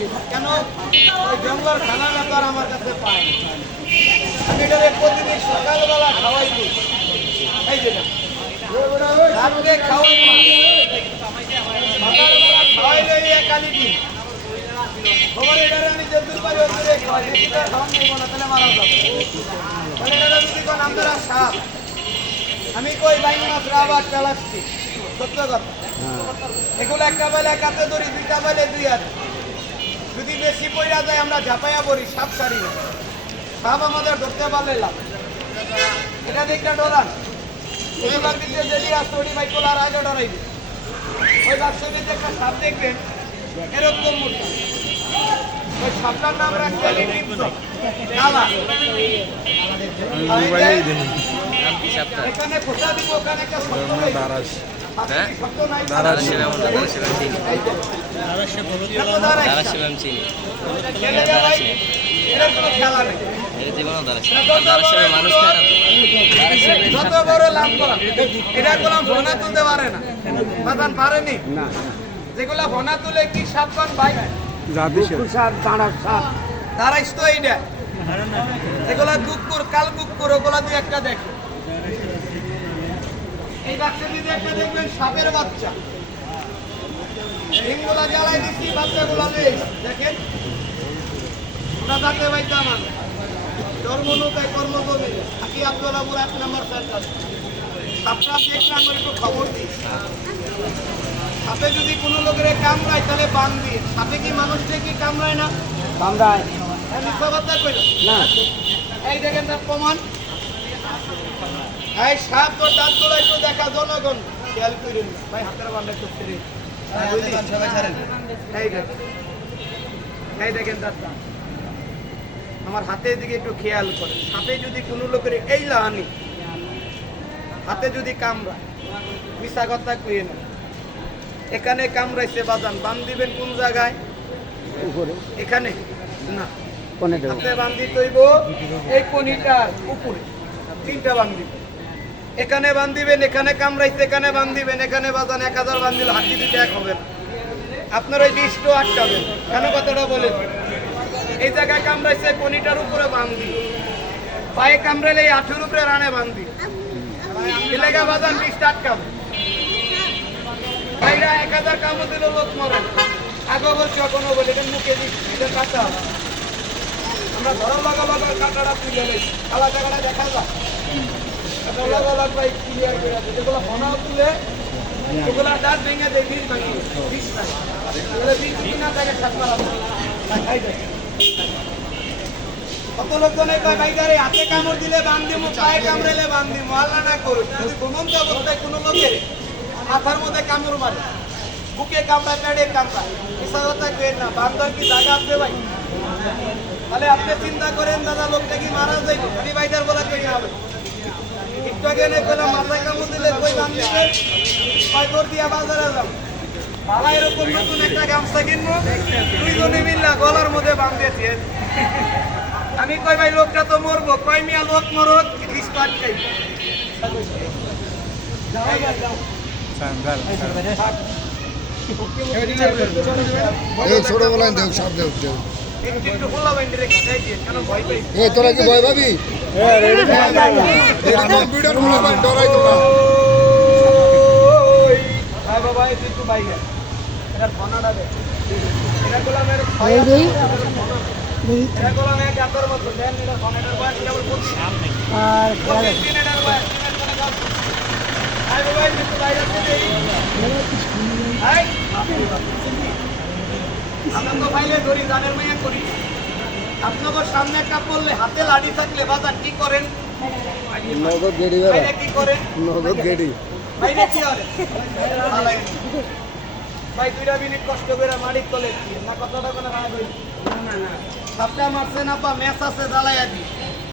গেছি কেন ওই জঙ্গল খানাটা তো আর আমার কাছে পায় আমি এটারে প্রতিদিন সকালবেলা খাওয়াই দিই এই যে রাত্রে খাওয়াই সকালবেলা খাওয়াইলে একালি দিন খবর এটারে আমি যদ্দূর পারি ওদের খাওয়াই এটা খাওয়ান দিব না তাহলে মারা যাবে তাহলে এটা যদি কোন আমরা সাপ আমি কই বাইন মাছ রাবার চালাচ্ছি সত্য কথা এগুলো একটা বেলা কাতে ধরি দুইটা বেলে দুই আর যদি বেশি পয়রা যায় আমরা ঝাপাইয়া পড়ি সাপ ছাড়ি না সাপ আমাদের ধরতে পারলে লাভ এটা দেখটা ডরান এগুলোর ভিতরে যদি আসতো ওই বাইকগুলো আর আগে ডরাইবে ওই বাক্সের ভিতরে একটা সাপ দেখবেন এরকম মোটা ওই সাপটার নাম রাখছে কালা এখানে খোঁচা দিব ওখানে একটা শব্দ যত বড় লাভ করা এটা কোনো ভনা তুলতে পারে না বাজান পারেনি যেগুলা ভনা তুলে কি সাবধান ভাই দাঁড়াইস তো এইটা এগুলা কুকুর কাল কুকুর ওগুলা দুই একটা দেখো এই বাচ্চা যদি একটা দেখবেন সাপের বাচ্চা ডিমগুলা জ্বালাই দিচ্ছি বাচ্চাগুলা দেখেন ওটা যাতে বাইতে আমার ধর্মনুতায় কর্মজমি থাকি আব্দুল্লাহপুর 1 নম্বর সেন্টার আপনার দেখলাম একটু খবর দিই সাপে যদি কোনো লোকের কামড়ায় তাহলে বান দিয়ে সাপে কি মানুষকে কি কামড়ায় না কামড়ায় না এই দেখেন তার প্রমাণ এই সাপ তো দাঁতগুলো একটু দেখা জনগণ খেয়াল করেন ভাই হাতের বান্ডা একটু ফিরে এই দেখেন দাঁতটা আমার হাতের দিকে একটু খেয়াল করে সাপে যদি কোনো লোকের এই লাহানি হাতে যদি কামড়া মিশা কথা কইে না এখানে কামড়াইছে বাজান বান দিবেন কোন জায়গায় এখানে না হাতে বান্ধি তৈব এই কনিটার উপরে 3টা বান্ধি এখানে বান্ধিবেন এখানে কামড়াইছে এখানে বান্ধিবেন এখানে বাজান 1000 বান্ধিল হাড্ডি দিতে এক হবে না আপনার ওই বিষটা আটকাবেন কেন কথাটা বলেন এই জায়গায় কামড়াইছে কনিটার উপরে বান্ধি পায়ে কামড়াইলে এই আঠুর উপরে রানে বান্ধি এলাকা বাজান বিষটা আটকাবে ভাইরা 1000 কামড় দিল লোক মরে আগে বলছি এখনো বলে মুখে দিচ্ছে কাটা আমরা ধরো লাগা লাগা কাটাটা পুড়িয়ে গেছি কালা জায়গাটা দেখা যায় লাগা লাগা ক্লিয়ার করে আছে যেগুলো ফোনাও তুলে ওগুলো দাঁত ভেঙে দেয় বিষ ভাঙিয়ে বিষ না এগুলো বিষ কিনা থাকে সাত মারা খাই যায় কত লোকজনে কয় ভাইদারে হাতে কামড় দিলে বান দিমু পায়ে কামড়াইলে বান দিমু আল্লাহ না করুক যদি ঘুমন্ত অবস্থায় কোনো লোকের মাথার মধ্যে কামড় মারে বুকে কামড়ায় পেটে কামড়ায় মিশা কথা কেন না বান্দর কি জায়গা আছে ভাই তাহলে আপনি চিন্তা করেন দাদা লোকটা কি মারা যাইব আমি ভাইদার বলা কই হবে একটু আগে নে কইলাম মাথায় কামড় দিলে কই বান দিবে কয় তোর দিয়া বাজারে যাও ভালো এরকম নতুন একটা গামছা কিনবো দুইজনে মিল্লা গলার মধ্যে বান দিয়েছে আমি কই ভাই লোকটা তো মরবো কয় মিয়া লোক মরক স্টার্ট খাই ছোটবেলায় দেখ সব দেখ একটু খোলা বাইন্ডে রেখে যাই কেন ভয় পাই তোরা কি ভয় পাবি বাবা একটু বাইরে এটা ফোনাটা দে এটা গোলামের এটা গোলামের গাতর মতো দেন এটা ফোনাটার বয়স কেবল 25 আর দিনের বয়স আই বাবা একটু বাইরে দে আই আমরা তো বাইরে ধরি জানের মাইয়া করি আপনাদের সামনে একটা পড়লে হাতে লাঠি থাকলে বাজার কি করেন নগদ গেড়ি বাইরে কি করেন নগদ গেড়ি বাইরে কি করে ভাই 2 মিনিট কষ্ট করে মালিক তলে না কথাটা কোনো রাগ হইল না না সাপটা মারছে না পা ম্যাচ আছে জ্বালাইয়া দি